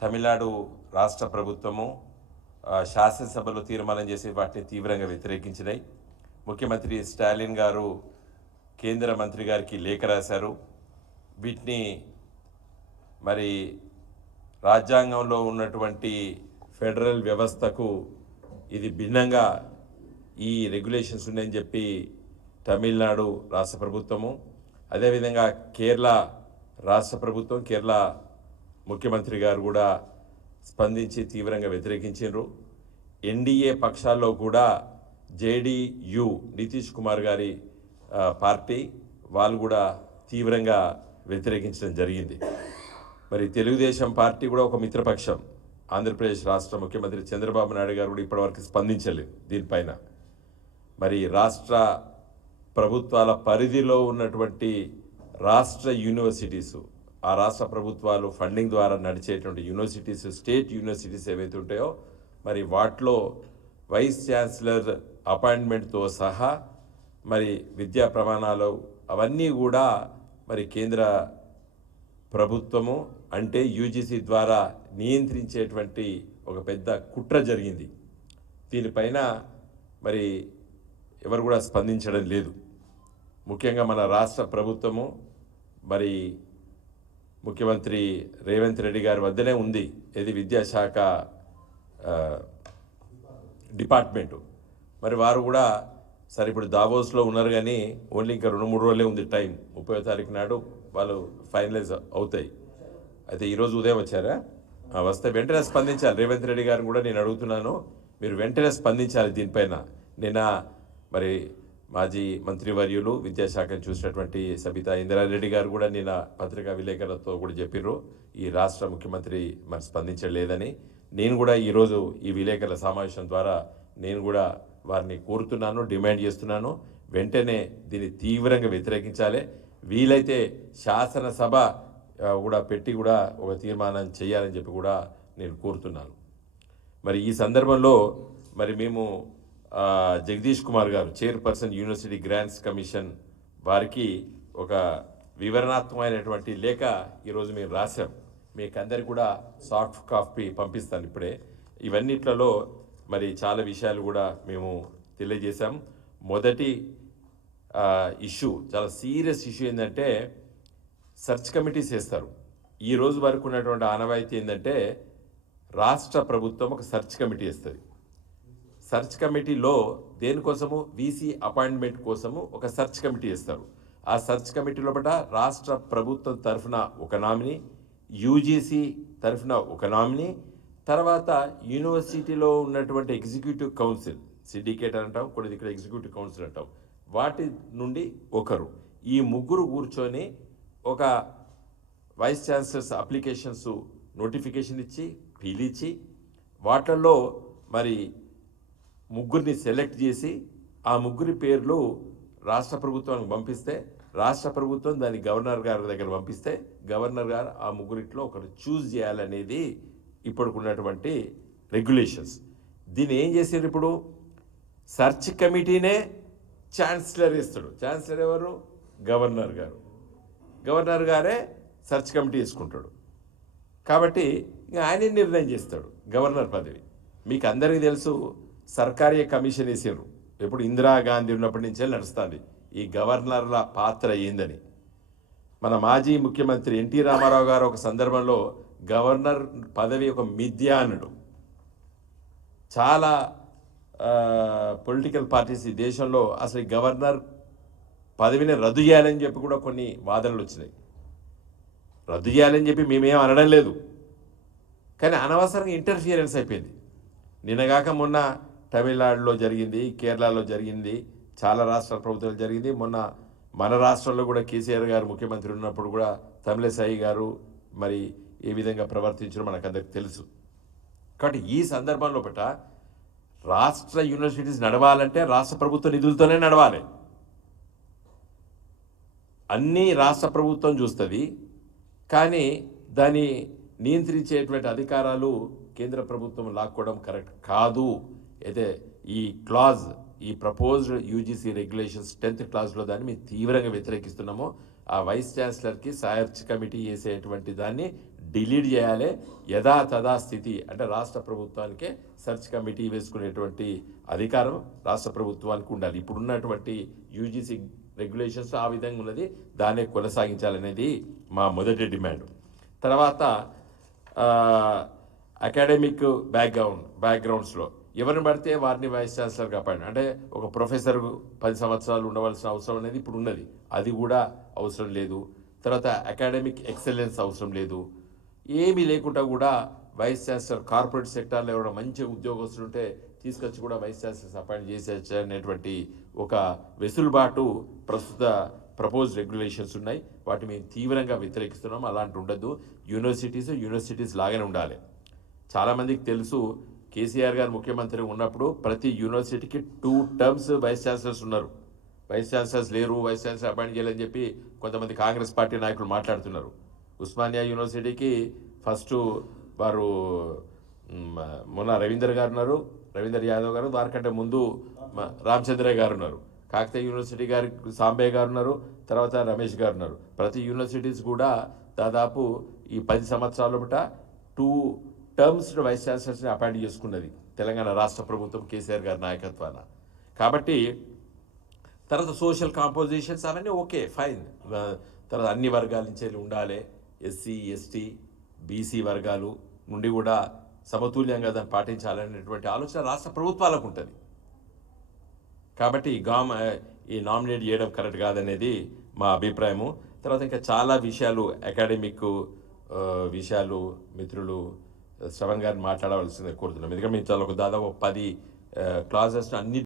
తమిళనాడు రాష్ట్ర ప్రభుత్వము శాసనసభలో తీర్మానం చేసి వాటిని తీవ్రంగా వ్యతిరేకించినాయి. ముఖ్యమంత్రి స్టాలిన్ గారు కేంద్ర మంత్రి గారికి లేఖ రాశారు. వీటిని మరి రాజ్యాంగంలో ఉన్నటువంటి ఫెడరల్ వ్యవస్థకు ఇది భిన్నంగా ఈ రెగ్యులేషన్స్ ఉన్నాయని చెప్పి తమిళనాడు రాష్ట్ర ప్రభుత్వము, అదేవిధంగా కేరళ రాష్ట్ర ప్రభుత్వం, కేరళ ముఖ్యమంత్రి గారు కూడా స్పందించి తీవ్రంగా వ్యతిరేకించారు. ఎన్డీఏ పక్షాల్లో కూడా జేడీయూ నితీష్ కుమార్ గారి పార్టీ వాళ్ళు కూడా తీవ్రంగా వ్యతిరేకించడం జరిగింది. మరి తెలుగుదేశం పార్టీ కూడా ఒక మిత్రపక్షం. ఆంధ్రప్రదేశ్ రాష్ట్ర ముఖ్యమంత్రి చంద్రబాబు నాయుడు గారు కూడా ఇప్పటివరకు స్పందించలేదు దీనిపైన. మరి రాష్ట్ర ప్రభుత్వాల పరిధిలో ఉన్నటువంటి రాష్ట్ర యూనివర్సిటీసు, ఆ రాష్ట్ర ప్రభుత్వాలు ఫండింగ్ ద్వారా నడిచేటువంటి యూనివర్సిటీస్, స్టేట్ యూనివర్సిటీస్ ఏవైతే ఉంటాయో మరి వాటిలో వైస్ ఛాన్సలర్ అపాయింట్మెంట్తో సహా మరి విద్యా ప్రమాణాలు అవన్నీ కూడా మరి కేంద్ర ప్రభుత్వము అంటే యూజీసీ ద్వారా నియంత్రించేటువంటి ఒక పెద్ద కుట్ర జరిగింది. దీనిపైన మరి ఎవరు కూడా స్పందించడం లేదు. ముఖ్యంగా మన రాష్ట్ర ప్రభుత్వము మరి ముఖ్యమంత్రి రేవంత్ రెడ్డి గారి వద్దనే ఉంది ఇది విద్యాశాఖ డిపార్ట్మెంటు. మరి వారు కూడా సరే ఇప్పుడు దావోస్లో ఉన్నారు, కానీ ఓన్లీ ఇంకా 2-3 రోజులే ఉంది టైం. 30వ తారీఖు నాడు వాళ్ళు ఫైనలైజ్ అవుతాయి. అయితే ఈరోజు ఉదయం వచ్చారా? వస్తే వెంటనే స్పందించాలి. రేవంత్ రెడ్డి గారిని కూడా నేను అడుగుతున్నాను, మీరు వెంటనే స్పందించాలి దీనిపైన. నిన్న మరి మాజీ మంత్రివర్యులు విద్యాశాఖను చూసినటువంటి సబితా ఇంద్రారెడ్డి గారు కూడా నిన్న పత్రికా విలేకరులతో కూడా చెప్పారు ఈ రాష్ట్ర ముఖ్యమంత్రి మరి స్పందించలేదని. నేను కూడా ఈరోజు ఈ విలేకరుల సమావేశం ద్వారా నేను కూడా వారిని కోరుతున్నాను, డిమాండ్ చేస్తున్నాను, వెంటనే దీన్ని తీవ్రంగా వ్యతిరేకించాలి. వీలైతే శాసనసభ కూడా పెట్టి కూడా ఒక తీర్మానం చేయాలని చెప్పి కూడా నేను కోరుతున్నాను. మరి ఈ సందర్భంలో మరి మేము జగదీష్ కుమార్ గారు, చైర్పర్సన్ యూనివర్సిటీ గ్రాంట్స్ కమిషన్, వారికి ఒక వివరణాత్మకమైనటువంటి లేఖ ఈరోజు మేము రాశాం. మీకు అందరికి కూడా సాఫ్ట్ కాపీ పంపిస్తాను ఇప్పుడే. ఇవన్నిట్లలో మరి చాలా విషయాలు కూడా మేము తెలియజేశాం. మొదటి ఇష్యూ, చాలా సీరియస్ ఇష్యూ ఏంటంటే సెర్చ్ కమిటీస్ వేస్తారు. ఈ రోజు వరకు ఉన్నటువంటి ఆనవాయితీ ఏంటంటే రాష్ట్ర ప్రభుత్వం ఒక సెర్చ్ కమిటీ వేస్తుంది. సెర్చ్ కమిటీలో దేనికోసము, వీసీ అపాయింట్మెంట్ కోసము ఒక సెర్చ్ కమిటీ వేస్తారు. ఆ సెర్చ్ కమిటీ లోపల రాష్ట్ర ప్రభుత్వం తరఫున ఒక నామినీ, యూజీసీ తరఫున ఒక నామినీ, తర్వాత యూనివర్సిటీలో ఉన్నటువంటి ఎగ్జిక్యూటివ్ కౌన్సిల్, సిండికేట్ అంటాం, కొన్ని ఇక్కడ ఎగ్జిక్యూటివ్ కౌన్సిల్ అంటాం, వాటి నుండి ఒకరు. ఈ ముగ్గురు కూర్చొని ఒక వైస్ ఛాన్సలర్స్ అప్లికేషన్స్ నోటిఫికేషన్ ఇచ్చి పిలిచి వాటిల్లో మరి ముగ్గురిని సెలెక్ట్ చేసి ఆ ముగ్గురి పేర్లు రాష్ట్ర ప్రభుత్వానికి పంపిస్తే, రాష్ట్ర ప్రభుత్వం దాన్ని గవర్నర్ గారి దగ్గర పంపిస్తే గవర్నర్ గారు ఆ ముగ్గురిట్లో ఒకరు చూస్ చేయాలనేది ఇప్పుడుకున్నటువంటి రెగ్యులేషన్స్. దీన్ని ఏం చేశారు, ఇప్పుడు సెర్చ్ కమిటీనే ఛాన్సలర్ ఇస్తాడు. ఛాన్సలర్ ఎవరు? గవర్నర్ గారు. గవర్నర్ గారే సెర్చ్ కమిటీ వేసుకుంటాడు. కాబట్టి ఇంకా ఆయనే నిర్ణయం చేస్తాడు గవర్నర్ పదవి. మీకు అందరికీ తెలుసు, సర్కారీ కమిషన్ వేసారు. ఎప్పుడు ఇందిరాగాంధీ ఉన్నప్పటి నుంచే నడుస్తుంది ఈ గవర్నర్ల పాత్ర ఏందని. మన మాజీ ముఖ్యమంత్రి ఎన్టీ రామారావు గారు ఒక సందర్భంలో గవర్నర్ పదవి ఒక మిథ్య అన్నాడు. చాలా పొలిటికల్ పార్టీస్ ఈ దేశంలో అసలు గవర్నర్ పదవిని రద్దు చేయాలని చెప్పి కూడా కొన్ని వాదనలు వచ్చినాయి. రద్దు చేయాలని చెప్పి మేమేం అనడం లేదు, కానీ అనవసరంగా ఇంటర్ఫియరెన్స్ అయిపోయింది. నిన్నగాక మొన్న తమిళనాడులో జరిగింది, కేరళలో జరిగింది, చాలా రాష్ట్రాల ప్రభుత్వాలు జరిగింది. మొన్న మన రాష్ట్రంలో కూడా కేసీఆర్ గారు ముఖ్యమంత్రి ఉన్నప్పుడు కూడా తమిళసాయి గారు మరి ఏ విధంగా ప్రవర్తించడం మనకందరికి తెలుసు. కాబట్టి ఈ సందర్భంలో పట్ల రాష్ట్ర యూనివర్సిటీస్ నడవాలంటే రాష్ట్ర ప్రభుత్వ నిధులతోనే నడవాలి. అన్నీ రాష్ట్ర ప్రభుత్వం చూస్తుంది, కానీ దాన్ని నియంత్రించేటువంటి అధికారాలు కేంద్ర ప్రభుత్వం లాక్కోవడం కరెక్ట్ కాదు. అయితే ఈ క్లాజ్, ఈ ప్రపోజ్డ్ యూజీసీ రెగ్యులేషన్స్ 10th క్లాజ్లో దాన్ని మేము తీవ్రంగా వ్యతిరేకిస్తున్నాము. ఆ వైస్ ఛాన్సలర్కి సెర్చ్ కమిటీ వేసేటువంటి దాన్ని డిలీట్ చేయాలి. యథాతథా స్థితి అంటే రాష్ట్ర ప్రభుత్వానికే సెర్చ్ కమిటీ వేసుకునేటువంటి అధికారం రాష్ట్ర ప్రభుత్వానికి ఉండాలి. ఇప్పుడున్నటువంటి యూజీసీ రెగ్యులేషన్స్ ఆ విధంగా ఉన్నది, దాన్నే కొనసాగించాలనేది మా మొదటి డిమాండ్. తర్వాత అకాడమిక్ బ్యాక్గ్రౌండ్స్లో ఎవరిని పడితే వారిని వైస్ ఛాన్సలర్గా అపాయింట్, అంటే ఒక ప్రొఫెసర్ 10 సంవత్సరాలు ఉండవలసిన అవసరం అనేది ఇప్పుడు ఉన్నది, అది కూడా అవసరం లేదు. తర్వాత అకాడమిక్ ఎక్సలెన్స్ అవసరం లేదు. ఏమీ లేకుండా కూడా వైస్ ఛాన్సలర్ కార్పొరేట్ సెక్టార్లో ఎవరైనా మంచి ఉద్యోగస్తులు ఉంటే తీసుకొచ్చి కూడా వైస్ ఛాన్సలర్స్ అపాయింట్ చేసేయచ్చు అనేటువంటి ఒక వెసులుబాటు ప్రస్తుత ప్రపోజ్ రెగ్యులేషన్స్ ఉన్నాయి. వాటిని మేము తీవ్రంగా వ్యతిరేకిస్తున్నాం. అలాంటి ఉండద్దు. యూనివర్సిటీస్ లాగానే ఉండాలి. చాలామందికి తెలుసు, కేసీఆర్ గారు ముఖ్యమంత్రి ఉన్నప్పుడు ప్రతి యూనివర్సిటీకి 2 టర్మ్స్ వైస్ ఛాన్సలర్స్ ఉన్నారు. వైస్ ఛాన్సలర్స్ లేరు, వైస్ ఛాన్సలర్ అపాయింట్ చేయాలని చెప్పి కొంతమంది కాంగ్రెస్ పార్టీ నాయకులు మాట్లాడుతున్నారు. ఉస్మానియా యూనివర్సిటీకి ఫస్ట్ వారు మొన్న రవీందర్ యాదవ్ గారు, వారికంటే ముందు రామచంద్రయ్య గారు ఉన్నారు. కాకతీయ యూనివర్సిటీ గారి సాంబయ్య గారు ఉన్నారు, తర్వాత రమేష్ గారు ఉన్నారు. ప్రతి యూనివర్సిటీస్ కూడా దాదాపు ఈ 10 సంవత్సరాల బట్ట 2 టర్మ్స్ వైస్ ఛాన్సలర్స్ని అపాయింట్ చేసుకున్నది తెలంగాణ రాష్ట్ర ప్రభుత్వం కేసీఆర్ గారి నాయకత్వాన. కాబట్టి తర్వాత సోషల్ కాంపోజిషన్స్ అవన్నీ ఓకే, ఫైన్. తర్వాత అన్ని వర్గాల నుంచి ఉండాలి. ఎస్సీ, ఎస్టీ, బీసీ వర్గాలు నుండి కూడా సమతుల్యంగా దాన్ని పాటించాలనేటువంటి ఆలోచన రాష్ట్ర ప్రభుత్వాలకు ఉంటుంది. కాబట్టి ఈ నామినేట్ చేయడం కరెక్ట్ కాదనేది మా అభిప్రాయము. తర్వాత ఇంకా చాలా విషయాలు, అకాడమిక్ విషయాలు మిత్రులు శ్రవణ్ గారిని మాట్లాడవలసిందే కోరుతున్నాం. ఎందుకంటే మేము చాలా దాదాపు 10 క్లాజెస్ అన్ని